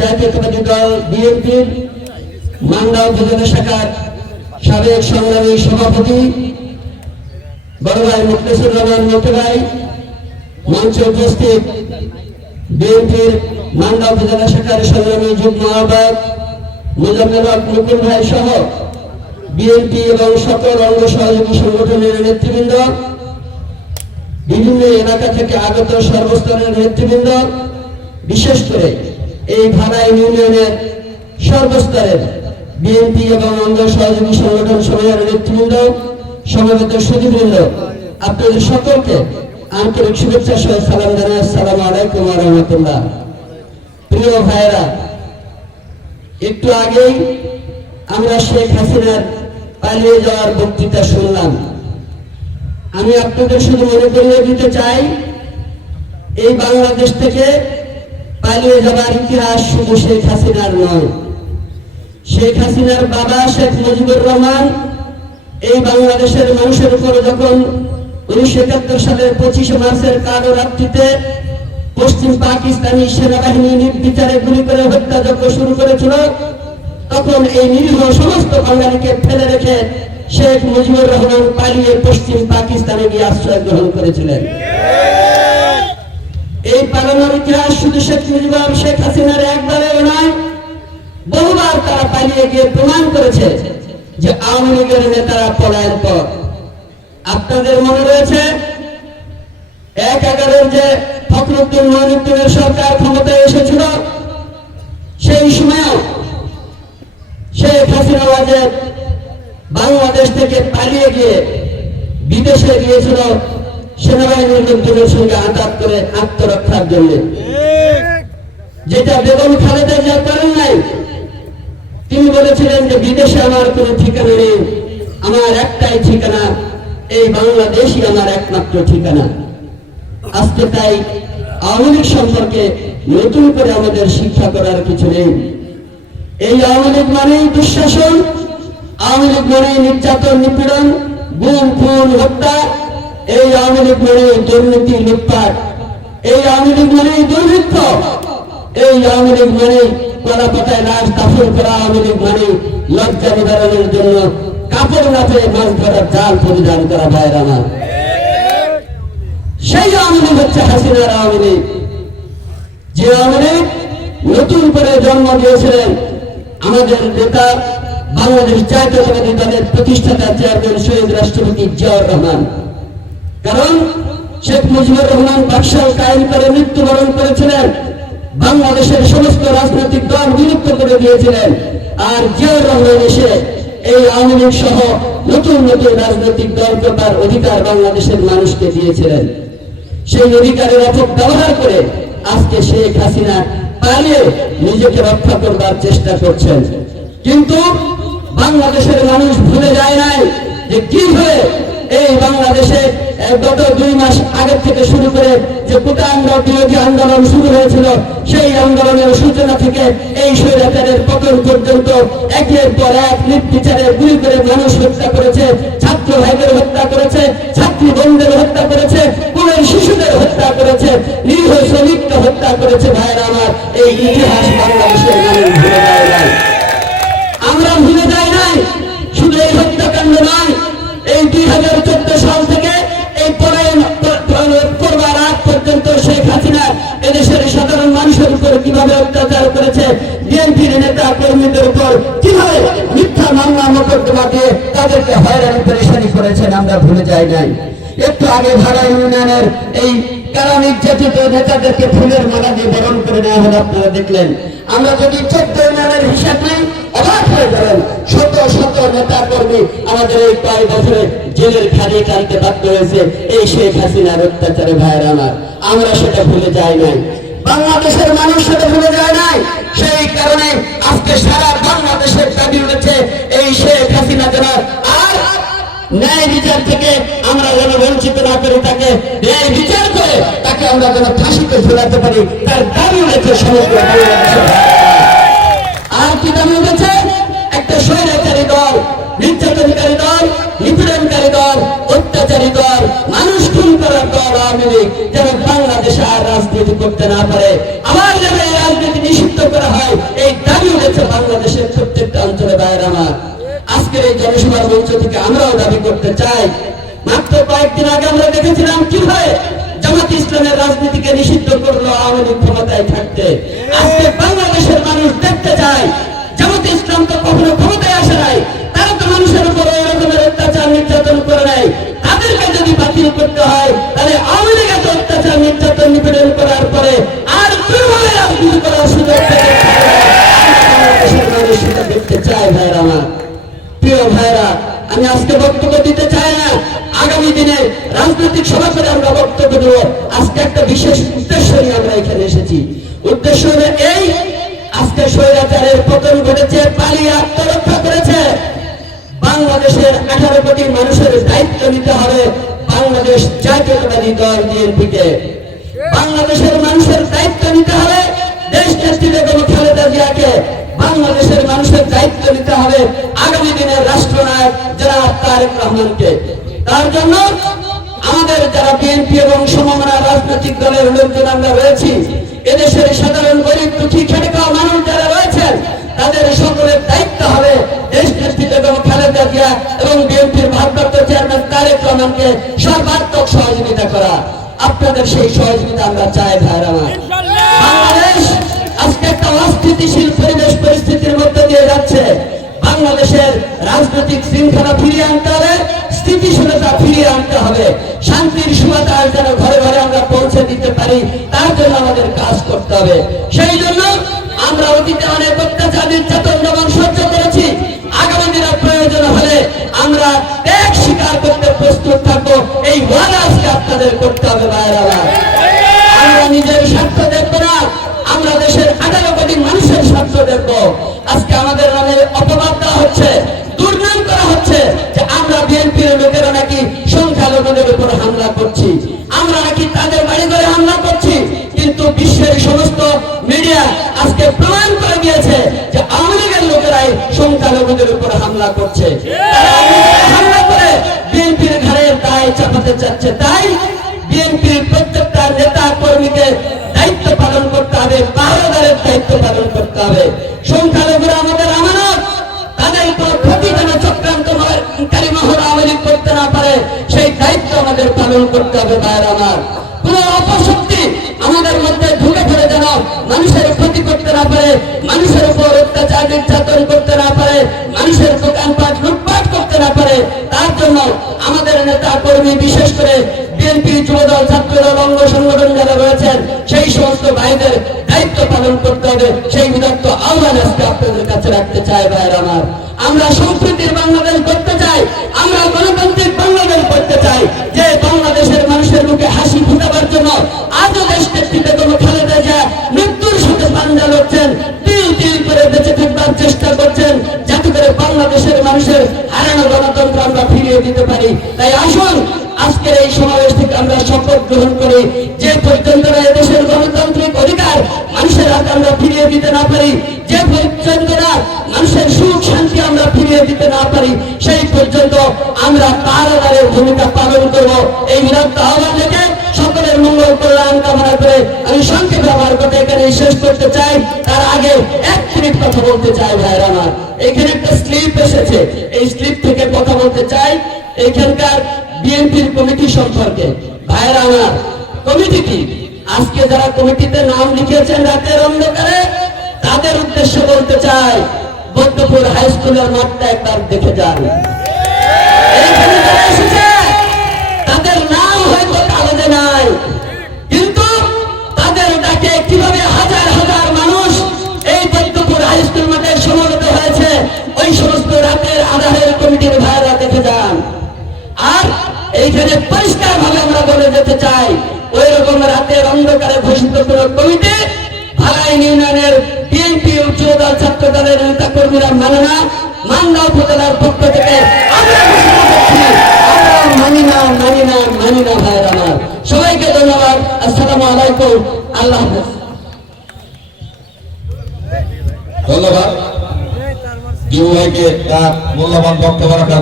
জাতীয়তাবাদী দল বিএনপির মান্দা উপজেলা শাখার সাবেক সংগ্রামী সভাপতি বড় ভাই মুখলেসুর রহমান মোটে ভাই, মঞ্চে উপস্থিত বিএনপির মান্দা উপজেলা শাখার সংগ্রামী যুগ্ম আহ্বায়ক মুজাম্মেল হক মুকুল ভাই সহ বিএনপি এবং সকল অঙ্গ সহযোগী সংগঠনের নেতৃবৃন্দ, বিভিন্ন এলাকা থেকে আগত সর্বস্তরের নেতৃবৃন্দ, বিশেষ করে এই ভাড়াই ইউনিয়নের সর্বস্তরের বিএনপি এবং অঙ্গ সহযোগী সংগঠন সমূহের নেতৃবৃন্দ, সমবেত সুধীবৃন্দ, আপনাদের সকলকে আন্তরিক শুভেচ্ছা সহ সালাম জানাই। আসসালামু আলাইকুম ওয়া রাহমাতুল্লাহ। প্রিয় ভাইরা, একটু আগেই আমরা শেখ হাসিনার পালিয়ে যাওয়ার বক্তৃতা শুনলাম। আমি আপনাদের শুধু মনে করিয়ে দিতে চাই, এই বাংলাদেশ থেকে পালিয়ে যাবার ইতিহাস শুধু শেখ হাসিনার নয়। শেখ হাসিনার বাবা শেখ মুজিবুর রহমান এই বাংলাদেশের মানুষের উপর যখন 1971 সালের 25 মার্চের কালো রাত্রিতে পশ্চিম পাকিস্তানি সেনাবাহিনী নির্বিচারে গুলি করে হত্যাযজ্ঞ শুরু করেছিল, তখন এই নিরীহ সমস্ত বাঙালিকে ফেলে রেখে শেখ মুজিবুর রহমান পালিয়ে পশ্চিম পাকিস্তানে গিয়ে আশ্রয় গ্রহণ করেছিলেন। এই পালানোর ইতিহাস শুধু শেখ মুজিবুর শেখ হাসিনার একবারেও নয়, বহুবার তারা পালিয়ে গিয়ে প্রমাণ করেছে যে আওয়ামী লীগের নেতারা পলায়ন পর। আপনাদের মনে রয়েছে ১/১১ যে ফখরুদ্দিন মঈনুদ্দিনের সরকার ক্ষমতায় এসেছিল, সেই সময়ও শেখ হাসিনা বাংলাদেশ থেকে পালিয়ে গিয়ে বিদেশে গিয়েছিল সেনাবাহিনীর লোকজনের সঙ্গে আঘাত করে আত্মরক্ষার জন্য, যেটা বেগম খালেদা জিয়া করেন নাই। তিনি বলেছিলেন যে বিদেশে আমার কোনো ঠিকানা নেই, আমার একটাই ঠিকানা, এই বাংলাদেশই আমার একমাত্র ঠিকানা। আজকে তাই আওয়ামী লীগ সম্পর্কে নতুন করে আমাদের শিক্ষা করার কিছু নেই। এই আওয়ামী লীগ মানেই দুঃশাসন, আওয়ামী লীগ মানেই নির্যাতন, নিপীড়ন, গুম, খুন, হত্যা। এই আওয়ামী লীগ মানেই দুর্নীতি, লুটপাট। এই আওয়ামী লীগ মানেই দুর্বৃত্ত। এই আওয়ামী লীগ মানেই কলাপাতায় লাশ দাফন করা। আওয়ামী লীগ মানেই লজ্জা নিবারণের জন্য কাপড় না পেয়ে মাছ ধরার জাল পরিধান করা। ভাইরা আমার, সেই আওয়ামী লীগ হচ্ছে হাসিনার আওয়ামী লীগ, যে আওয়ামী লীগ নতুন করে জন্ম দিয়েছিলেন আমাদের নেতা, বাংলাদেশ জাতীয়তাবাদী দলের প্রতিষ্ঠাতা চেয়ারম্যান শহীদ রাষ্ট্রপতি জিয়াউর রহমান। কারণ শেখ মুজিবুর রহমান বাকশাল কায়েম করে মৃত্যুবরণ করেছিলেন, বাংলাদেশের সমস্ত রাজনৈতিক দল বিলুপ্ত করে দিয়েছিলেন, আর জিয়াউর রহমান এসে এই আওয়ামী লীগ সহ নতুন নতুন রাজনৈতিক দল করার অধিকার বাংলাদেশের মানুষকে দিয়েছিলেন। সেই অধিকারের অপব্যবহার করে আজকে শেখ হাসিনা পালিয়ে নিজেকে রক্ষা করবার চেষ্টা করছেন। কিন্তু বাংলাদেশের মানুষ ভুলে যায় নাই যে কিভাবে এই বাংলাদেশে গত 2 মাস আগে থেকে শুরু করে যে কোটাঙ্গ বিরোধী আন্দোলন শুরু হয়েছিল, সেই আন্দোলনের সূচনা থেকে এই স্বৈরাচারের পতন পর্যন্ত একের পর এক নির্বিচারে গুলি করে মানুষ হত্যা করেছে, ছাত্র ভাইদের হত্যা করেছে, ছাত্রী বোনদের হত্যা করেছে, কোলের শিশুদের হত্যা করেছে, নিরীহ শ্রমিককে হত্যা করেছে। ভাইয়েরা আমার, এই ইতিহাস বাংলাদেশের মানুষ ভুলে যায় নাই, আমরা ভুলে যাই নাই। শুধু এই হত্যাকাণ্ড নয়, এই 2014 সাল থেকে এই পলায়ন করবার আগ পর্যন্ত শেখ হাসিনা এদেশের সাধারণ মানুষের উপর কিভাবে অত্যাচার করেছে, বিএনপির নেতা কর্মীদের উপর কিভাবে মিথ্যা মামলা মোকদ্দমা দিয়ে তাদেরকে হয়রানি পরেশানি করেছেন, আমরা ভুলে যাই নাই। একটু আগে ভাড়া ইউনিয়নের এই কারা নির্যাতিত নেতাদেরকে ফুলের মালা দিয়ে বরণ করে নেওয়া হলো, আপনারা দেখলেন। আমরা যদি 14 ইউনিয়নের হিসাব নেই, অবাক হয়ে যাবেন। শত শত নেতা কর্মী আমাদের এই কয়েক বছরে জেলের খালি টানতে বাধ্য হয়েছে এই শেখ হাসিনার অত্যাচারে। ভাইয়েরা আমার, আমরা সেটা ভুলে যাই নাই, বাংলাদেশের মানুষ সেটা ভুলে যায় নাই। সেই কারণে আজকে সারা বাংলাদেশের দাবি উঠেছে এই শেখ হাসিনা যেন আর ন্যায় বিচার থেকে আমরা যেন বঞ্চিত না করি, তাকে ন্যায় বিচার করে তাকে আমরা যেন ফাঁসিতে ঝুলাতে পারি, তার দাবি উঠেছে সমগ্র বাংলাদেশের। আর কি দাবি উঠেছে? একটা স্বৈরাচারী দল, নির্যাতনকারী দল, নিপীড়নকারী দল, অত্যাচারী দল, মানুষ খুন করার দল আওয়ামী লীগ যেন বাংলাদেশে আর রাজনীতি করতে না পারে, আবার যেন এই রাজনীতি নিষিদ্ধ করা হয়, এই দাবি উঠেছে বাংলাদেশের প্রত্যেকটা অঞ্চলে। ভাইয়ের আমার, আজকের এই জনসভার মঞ্চ থেকে আমরাও দাবি করতে চাই। মাত্র কয়েকদিন আগে আমরা দেখেছিলাম কিভাবে জামাত ইসলামের রাজনীতিকে নিষিদ্ধ করলো আওয়ামী লীগ ক্ষমতায় থাকতে। আজকে বাংলাদেশের মানুষ দেখতে চায় জামাত ইসলাম তো কখনো ক্ষমতায় আসে নাই, তারা তো মানুষের উপর ওই রকমের অত্যাচার নির্যাতন করে নাই। তাদেরকে যদি বাতিল করতে হয় তাহলে আওয়ামী লীগ এত অত্যাচার নির্যাতন নিপীড়ন করার পরে আর কিভাবে রাজনীতি করার সুযোগ বাংলাদেশের মানুষ সেটা দেখতে চায়। ভাইয়ের আমার, প্রিয় ভাইরা, আমি আজকে বক্তব্য দিতে চাই না, আগামী দিনে রাজনৈতিক সভা করে আমরা বক্তব্য দেব। আজকে একটা বিশেষ উদ্দেশ্য নিয়ে আমরা এখানে এসেছি। উদ্দেশ্য হলো এই, আজকে স্বৈরাচারের পতন ঘটেছে, পালিয়ে আত্মরক্ষা করেছে। বাংলাদেশের 18 কোটি মানুষের দায়িত্ব নিতে হবে বাংলাদেশ জাতীয়তাবাদী দল বিএনপিকে। বাংলাদেশের মানুষের দায়িত্ব নিতে হবে দেশ নেত্রী বেগম খালেদা জিয়াকে। বাংলাদেশের মানুষের দায়িত্ব নিতে হবে আগামী দিনের রাষ্ট্রনায়ক জনাব তারেক রহমানকে। তার জন্য আমাদের যারা বিএনপি এবং সমমনা রাজনৈতিক দলের লোকজন আমরা রয়েছি, এদেশের সাধারণ গরিব দুঃখী খেটে খাওয়া মানুষ যারা রয়েছেন, তাদের সকলের দায়িত্ব হবে দেশ নেত্রী বেগম খালেদা জিয়া এবং বিএনপির ভারপ্রাপ্ত চেয়ারম্যান তারেক রহমানকে সর্বাত্মক সহযোগিতা করা। আপনাদের সেই সহযোগিতা আমরা চাই। ভাইরা আমার, বাংলাদেশ আজকে একটা অস্থিতিশীল পরিবেশ পরিস্থিতির মধ্যে দিয়ে যাচ্ছে। বাংলাদেশের রাজনৈতিক শৃঙ্খলা ফিরিয়ে আনতে হবে, স্থিতিশীলতা ফিরিয়ে আনতে হবে, শান্তির সুবাতাস যেন ঘরে ঘরে আমরা পৌঁছে দিতে পারি, তার জন্য আমাদের কাজ করতে হবে। সেই জন্য আমরা অতীতে অনেক অত্যাচার নির্যাতন যেমন সহ্য করেছি, আগামী দিনে প্রয়োজন হলে আমরা ত্যাগ স্বীকার করতে প্রস্তুত থাকবো। এই ওয়াদা আজকে আপনাদের করতে হবে। ভাইয়েরা, আমরা নিজের স্বার্থ দেখবো না, আমরা দেশের 18 কোটি মানুষের স্বার্থ দেখবো। আজকে আমাদের নামে অপবাদ দেওয়া হচ্ছে, দুর্নাম করা হচ্ছে যে আমরা বিএনপির লোকেরা নাকি সংখ্যালঘুদের উপর হামলা করছি, আমরা নাকি তাদের বাড়ি ঘরে হামলা করছি। কিন্তু বিশ্বের সমস্ত মিডিয়া আজকে প্রমাণ করে দিয়েছে যে আওয়ামী লীগের লোকেরাই সংখ্যালঘুদের উপর হামলা করছে। তারা হামলা করে বিএনপির ঘাড়ের দায় চাপাতে চাচ্ছে। তাই বিএনপির প্রত্যেকটা নেতা কর্মীকে দায়িত্ব পালন করতে হবে, পাহারাদারের দায়িত্ব পালন করতে হবে। সংখ্যালঘুরা আমাদের আমানত, তাদের উপর ক্ষতি যেন চক্রান্তকারী মহল আওয়ামী লীগ করতে না পারে, সেই দায়িত্ব আমাদের পালন করতে হবে। ভাইয়েরা আমার, কোন অপশক্তি আমাদের মধ্যে ঢুকে পড়ে যেন মানুষের ক্ষতি করতে না পারে, মানুষের উপর অত্যাচার নির্যাতন করতে না পারে, মানুষের দোকানপাট লুটপাট করতে না পারে, তার জন্য আমাদের নেতা কর্মী, বিশেষ করে বিএনপি, যুবদল, ছাত্রদল, অঙ্গ সংগঠন যারা রয়েছেন, সেই সমস্ত ভাইদের দায়িত্ব পালন করতে হবে। সেই বিদগ্ধ আহ্বান আজকে আপনাদের কাছে রাখতে চাই। ভাইয়েরা আমার, আমরা সম্প্রীতির বাংলাদেশ করতে চাই, আমরা গণতান্ত্রিক বাংলাদেশ করতে চাই, যে বাংলাদেশের মানুষের মুখে হাসি ফুটাবার জন্য আজও দেশ নেত্রী বেগম খালেদা জিয়া মৃত্যুর সাথে পাঞ্জা লড়ছেন, তিল তিল করে বেঁচে থাকবার চেষ্টা করছেন, যাতে করে বাংলাদেশের মানুষের হারানো গণতন্ত্র আমরা ফিরিয়ে দিতে পারি। তাই আসুন আজকের এই সমাবেশ থেকে আমরা শপথ গ্রহণ করি, যে পর্যন্ত এদেশের গণতান্ত্রিক অধিকার মানুষের হাতে আমরা ফিরিয়ে দিতে না পারি, যে পর্যন্ত মানুষের সুখ শান্তি আমরা ফিরিয়ে দিতে না পারি, সেই পর্যন্ত আমরা পাহারাদারের ভূমিকা পালন করব। এই বিরাট আহ্বান থেকে সকলের মঙ্গল কল্যাণ কামনা করে আমি সংক্ষেপে আমার কথা এখানে শেষ করতে চাই। তার আগে 1 মিনিট কথা বলতে চাই। ভাইয়েরা আমার, এখানে একটা স্লিপ এসেছে, এই স্লিপ থেকে কথা বলতে চাই এখানকার বিএনপির কমিটি সম্পর্কে। ভাইয়েরা আমার, কমিটি কি? আজকে যারা কমিটিতে নাম লিখেছেন রাতের অন্ধকারে, তাদের উদ্দেশ্যে বলতে চাই, বদ্ধপুর হাই স্কুলের মাঠটা একবার দেখে যান। এইখানে যারা এসেছে তাদের নাম হয়তো কাগজে নাই, কিন্তু তাদের ডাকে কিভাবে হাজার হাজার মানুষ এই বদ্ধপুর হাই স্কুল মাঠে সমবেত হয়েছে, ওই সমস্ত রাতের আধারের কমিটির ভাইয়েরা দেখে যান। আর এইখানে পরিষ্কার ভাবে আমরা বলে যেতে চাই, ওই রকম রাতের অন্ধকারে ঘোষিত কোন কমিটি ভাগাইন ইউনিয়নের বিএনপি, যুবদল, ছাত্র দলের নেতা কর্মীরা মানে না। মান্দা উপজেলার পক্ষ থেকে আমরা ঘোষণা করছি, আমরা মানি না, মানি না, মানি না। ভাইয়েরা আমার, সবাইকে ধন্যবাদ। আসসালামু আলাইকুম, আল্লাহ হাফেজ। ধন্যবাদ দিবু ভাইকে তার মূল্যবান বক্তব্য রাখার